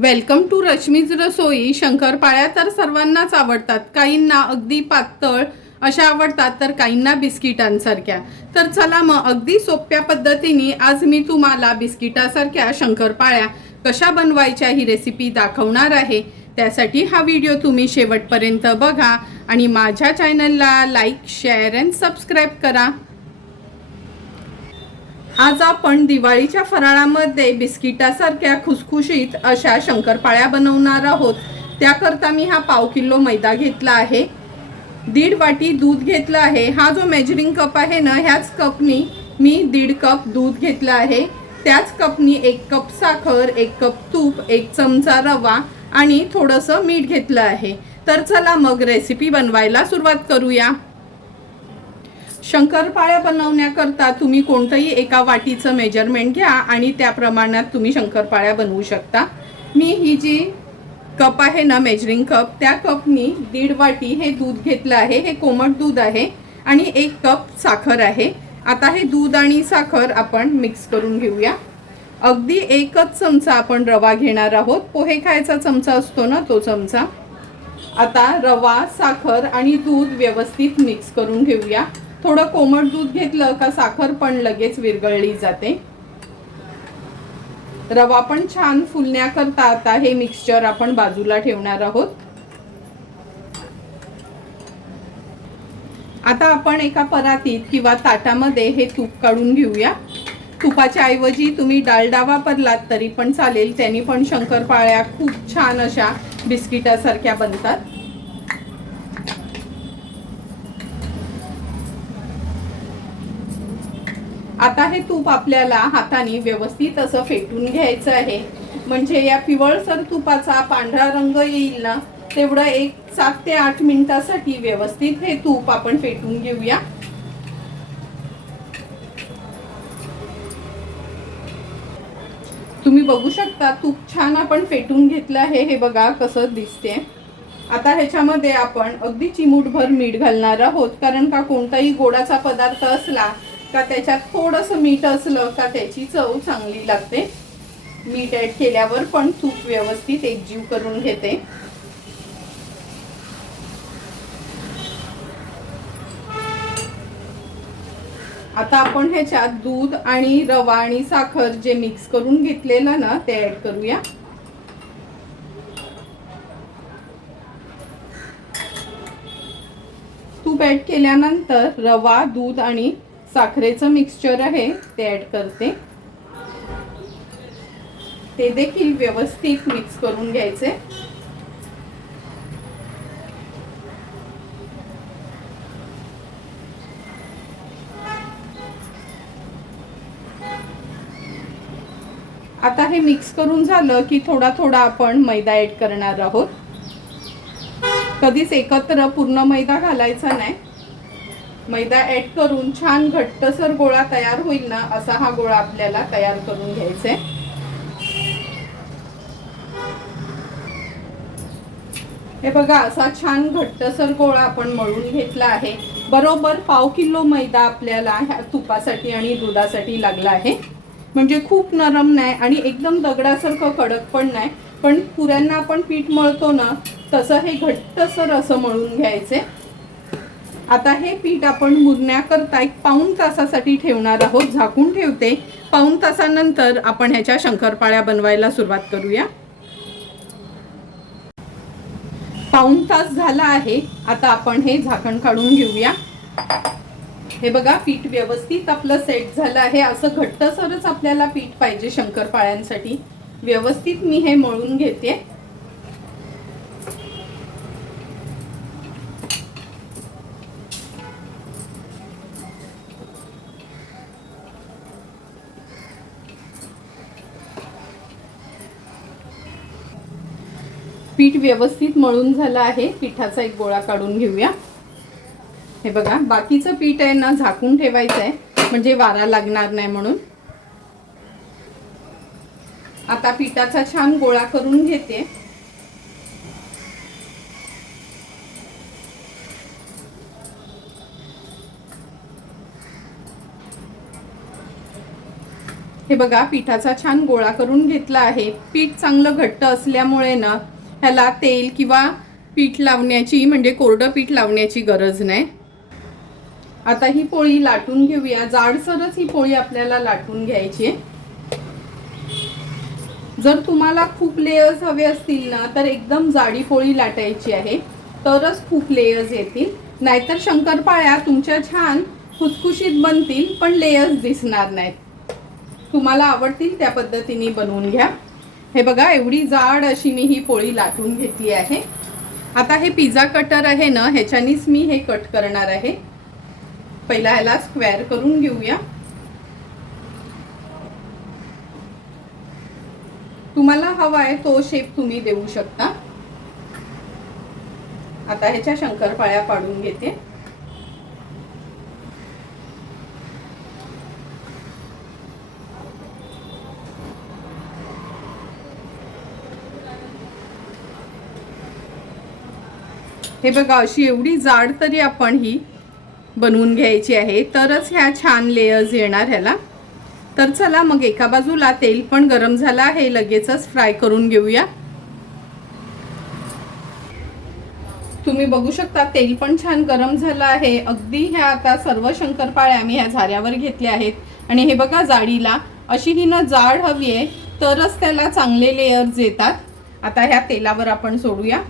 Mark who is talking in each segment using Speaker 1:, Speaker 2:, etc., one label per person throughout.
Speaker 1: Welcome to Rashmi's Rasoi. शंकरपाळ्या तर सर्वांनाच आवडतात. काहींना अगदी पातळ अशा आवडतात तर काहींना बिस्किटांसारख्या. तर चला मग अगदी सोप्या पद्धतीने आज मी तुम्हाला बिस्किटासारख्या शंकरपाळ्या कशा बनवायच्या ही रेसिपी दाखवणार आहे. त्यासाठी हा व्हिडिओ तुम्ही शेवटपर्यंत बघा आणि माझ्या चॅनलला लाईक शेअर अँड सबस्क्राईब करा. आज आपण दिवाळीच्या फराळामध्ये बिस्किटासारख्या खुसखुशीत अशा शंकरपाळ्या बनवणार आहोत. त्याकरता मी हा पाव किलो मैदा घेतला आहे. दीड वाटी दूध घेतलं आहे. हा जो मेजरिंग कप आहे ना ह्याच कपनी मी दीड कप दूध घेतलं आहे. त्याच कपनी एक कप साखर एक कप तूप एक चमचा रवा आणि थोडंसं मीठ घेतलं आहे. तर चला मग रेसिपी बनवायला सुरुवात करूया. शंकरपाळ्या बनवण्याकरता तुम्ही कोणतंही एका वाटीचं मेजरमेंट घ्या आणि त्या प्रमाणात तुम्ही शंकरपाळ्या बनवू शकता. मी ही जी कप आहे ना मेजरिंग कप त्या कपनी दीड वाटी हे दूध घेतलं आहे. हे कोमट दूध आहे आणि एक कप साखर आहे. आता हे दूध आणि साखर आपण मिक्स करून घेऊया. अगदी एकच चमचा आपण रवा घेणार आहोत. पोहे खायचा चमचा असतो ना तो चमचा. आता रवा साखर आणि दूध व्यवस्थित मिक्स करून घेऊया. थोडं कोमट दूध घेतलं का साखर पण लगेच विरघळली जाते. रवा पण छान फुलण्याकरता आता हे मिक्सचर आपण बाजूला ठेवणार आहोत. आता आपण एका परातीत किंवा ताटामध्ये हे तूप काढून घेऊया. तुपाच्या ऐवजी तुम्ही डालडा वापरलात तरी पण चालेल त्यांनी पण शंकरपाळ्या खूप छान अशा बिस्किटासारख्या बनतात. आता हे तूप आपल्याला हाताने व्यवस्थित असं फेटून घ्यायचं आहे. म्हणजे या पिवळसर तुपाचा पांढरा रंग येईल ना तेवढं एक सात ते आठ मिनिटासाठी व्यवस्थित हे तूप आपण फेटून घेऊया. तुम्ही बघू शकता तूप छान आपण फेटून घेतलं आहे. हे बघा कसं दिसते. आता ह्याच्यामध्ये आपण अगदी चिमूटभर मीठ घालणार आहोत कारण का कोणताही गोडाचा पदार्थ असला का त्याच्यात थोडंसं मीठ असलं का त्याची चव चांगली लागते. मीठ ॲड केल्यावर पण तूप व्यवस्थित एकजीव करून घेते. आता आपण ह्याच्यात दूध आणि रवा आणि साखर जे मिक्स करून घेतलेलं ना ते ऍड करूया. तूप ऍड केल्यानंतर रवा दूध आणि साखरेचं मिक्सचर आहे ते ऍड करते. ते देखील व्यवस्थित मिक्स करून घ्यायचे. आता हे मिक्स करून झालं की थोडा थोडा आपण मैदा ऍड करणार आहोत. कधीच एकत्र पूर्ण मैदा घालायचा नाही. मैदा ऍड करून छान घट्टसर गोळा तयार होईल ना असा हा गोळा आपल्याला तयार करून घ्यायचा आहे. हे बघा असा छान घट्टसर गोळा आपण मळून घेतला आहे. बरोबर पाव किलो मैदा आपल्याला ह्या तुपासाठी आणि दुधासाठी लागला आहे. म्हणजे खूप नरम नाही आणि एकदम दगडासारखं कडक पण नाही. पण पुऱ्यांना आपण पीठ मळतो ना तसं हे घट्टसर असं मळून घ्यायचे आता हे पीठ आपण मुरण्याकरता एक पाऊण तासासाठी ठेवणार आहोत झाकून ठेवते. पाऊण तासानंतर आपण ह्याच्या शंकरपाळ्या बनवायला सुरुवात करूया. पाऊण तास झाला आहे आता आपण हे झाकण काढून घेऊया. हे बघा पीठ व्यवस्थित आपलं सेट झालं आहे. असं घट्टसरच आपल्याला पीठ पाहिजे शंकरपाळ्यांसाठी. व्यवस्थित मी हे मळून घेते. पीठ व्यवस्थित मळून झालं आहे. पिठाचा एक गोळा काढून घेऊया. हे बघा बाकीचं पीठ आहे ना झाकून ठेवायचं आहे. म्हणजे वारा लागणार नाही म्हणून. आता पिठाचा छान गोळा करून घेते. हे बघा पिठाचा छान गोळा करून घेतला आहे. पीठ चांगलं घट्ट असल्यामुळे ना ह्याला तेल किंवा पीठ लावण्याची म्हणजे कोरडं पीठ लावण्याची गरज नाही. आता ही पोळी लाटून घेऊया. जाडसरच ही पोळी आपल्याला लाटून घ्यायची आहे. जर तुम्हाला खूप लेयर्स हवे असतील ना तर एकदम जाडी पोळी लाटायची आहे. तरच खूप लेयर्स येतील. नाहीतर शंकरपाळ्या तुमच्या छान खुसखुशीत बनतील पण लेयर्स दिसणार नाहीत. तुम्हाला आवडतील त्या पद्धतीने बनवून घ्या. हे बघा एवढी जाड अशी मी ही पोळी लाटून घेतली आहे. आता हे पिझ्झा कटर आहे ना ह्याच्यानीच मी हे कट करणार आहे. पहिला ह्याला स्क्वेअर करून घेऊया. तुम्हाला हवा आहे तो शेप तुम्ही देऊ शकता. आता ह्याच्या शंकरपाळ्या पाडून घेते. हे बघा अशी एवढी जाड तरी आपण ही बनवून घ्यायची आहे. तरच ह्या छान लेयर्स येणार ह्याला. तर चला मग एका बाजूला तेल पण गरम झालं आहे. लगेचच फ्राय करून घेऊया. तुम्ही बघू शकता तेल पण छान गरम झालं आहे. अगदी ह्या आता सर्व शंकरपाळ्या मी ह्या झाऱ्यावर घेतल्या आहेत. आणि हे बघा जाडीला अशी ही ना जाड हवी आहे तरच त्याला चांगले लेयर्स येतात. आता ह्या तेलावर आपण सोडूया.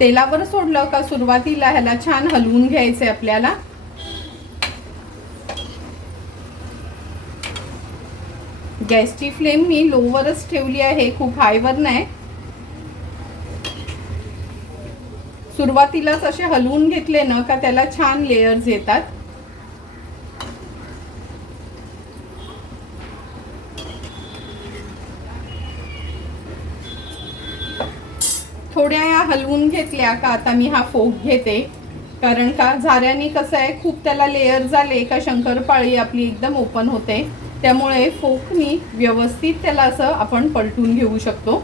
Speaker 1: तेलावर सोडलं का सुरुवातीला ह्याला छान हलवून घ्यायचंय आपल्याला. गॅसची फ्लेम मी लोवरच ठेवली आहे खूप हायवर नाही. सुरुवातीलाच असे हलवून घेतले ना का त्याला छान लेयर्स येतात. थोड्या या हलवून घेतल्या का आता मी हा फोक घेते. कारण का झाऱ्याने कसं आहे खूप त्याला लेअर झाले का शंकरपाळी आपली एकदम ओपन होते. त्यामुळे फोकनी व्यवस्थित त्याला असं आपण पलटून घेऊ शकतो.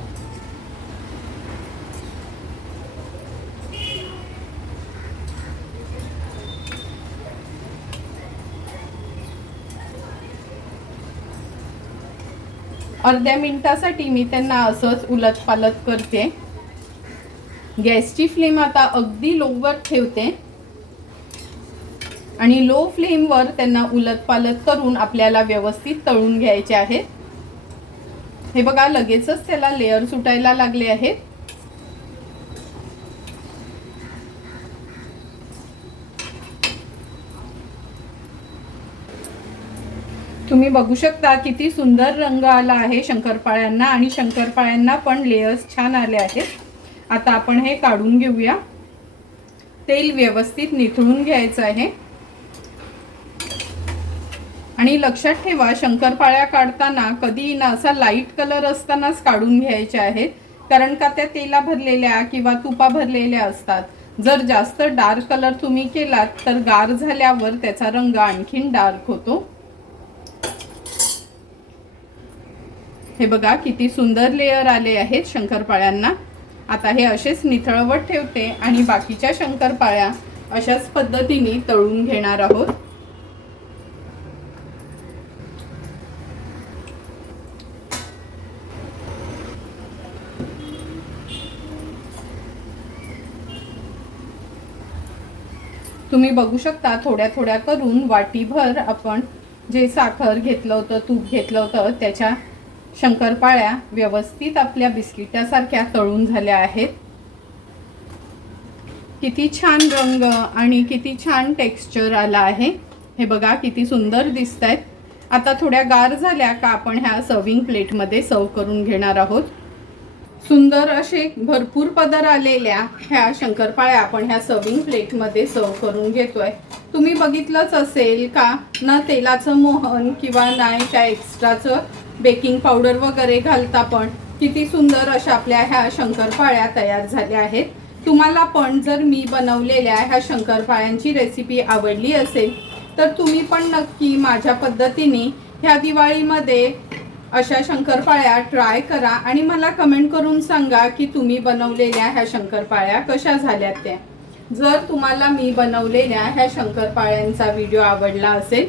Speaker 1: अर्ध्या मिनिटासाठी मी त्यांना असंच उलट पालट करते. गॅसची फ्लेम आता अगदी लोवर ठेवते. आणि लो फ्लेमवर त्यांना उलट पालत करून आपल्याला व्यवस्थित तळून घ्यायचे आहेत हे बघा लगेचच त्याला लेअर सुटायला लागले आहेत. तुम्ही बघू शकता किती सुंदर रंग आला आहे शंकरपाळ्यांना आणि शंकरपाळ्यांना पण लेयर्स छान आले आहेत. आता आपण हे काढून घेऊया. तेल व्यवस्थित निथळून घ्यायचं आहे. आणि लक्षात ठेवा शंकरपाळ्या काढताना कधी ना असा लाइट कलर असतानाच काढून घ्यायच्या आहेत. कारण का त्या तेला भरलेल्या किंवा तुपा भरलेल्या असतात. जर जास्त डार्क कलर तुम्ही केलात तर गार झाल्यावर त्याचा रंग आणखीन डार्क होतो. हे बघा किती सुंदर लेअर आले आहेत शंकरपाळ्यांना. आता हे असेच निथळवत ठेवते आणि बाकीच्या शंकरपाळ्या अशाच पद्धतीने तळून घेणार आहोत. तुम्ही बघू शकता थोड्या थोड्या करून वाटीभर आपण जे साखर घेतलं होतं तूप घेतलं होतं त्याच्या शंकरपाळ्या व्यवस्थित आपल्या बिस्किटासारख्या तळून झाल्या आहेत. किती छान रंग आणि किती छान टेक्स्चर आला आहे. हे बघा किती सुंदर दिसत आहेत आता थोड्या गार झाल्या का आपण ह्या सर्विंग प्लेटमध्ये सर्व करून घेणार आहोत. सुंदर असे भरपूर पदर आलेल्या ह्या शंकरपाळ्या आपण ह्या सर्विंग प्लेटमध्ये सर्व करून घेतोय. तुम्ही बघितलंच असेल का? ना तेलाचं मोहन किंवा नाही त्या एक्स्ट्राचं बेकिंग पावडर वगैरे घालता पण किती सुंदर अशा आपल्या ह्या शंकरपाळ्या तयार झाल्या आहेत. तुम्हाला पण जर मी बनवलेल्या ह्या शंकरपाळ्यांची रेसिपी आवडली असेल तर तुम्ही पण नक्की माझ्या पद्धतीने ह्या दिवाळीमध्ये अशा शंकरपाळ्या ट्राय करा आणि मला कमेंट करून सांगा की तुम्ही बनवलेल्या ह्या शंकरपाळ्या कशा झाल्या त्या. जर तुम्हाला मी बनवलेल्या ह्या शंकरपाळ्यांचा व्हिडिओ आवडला असेल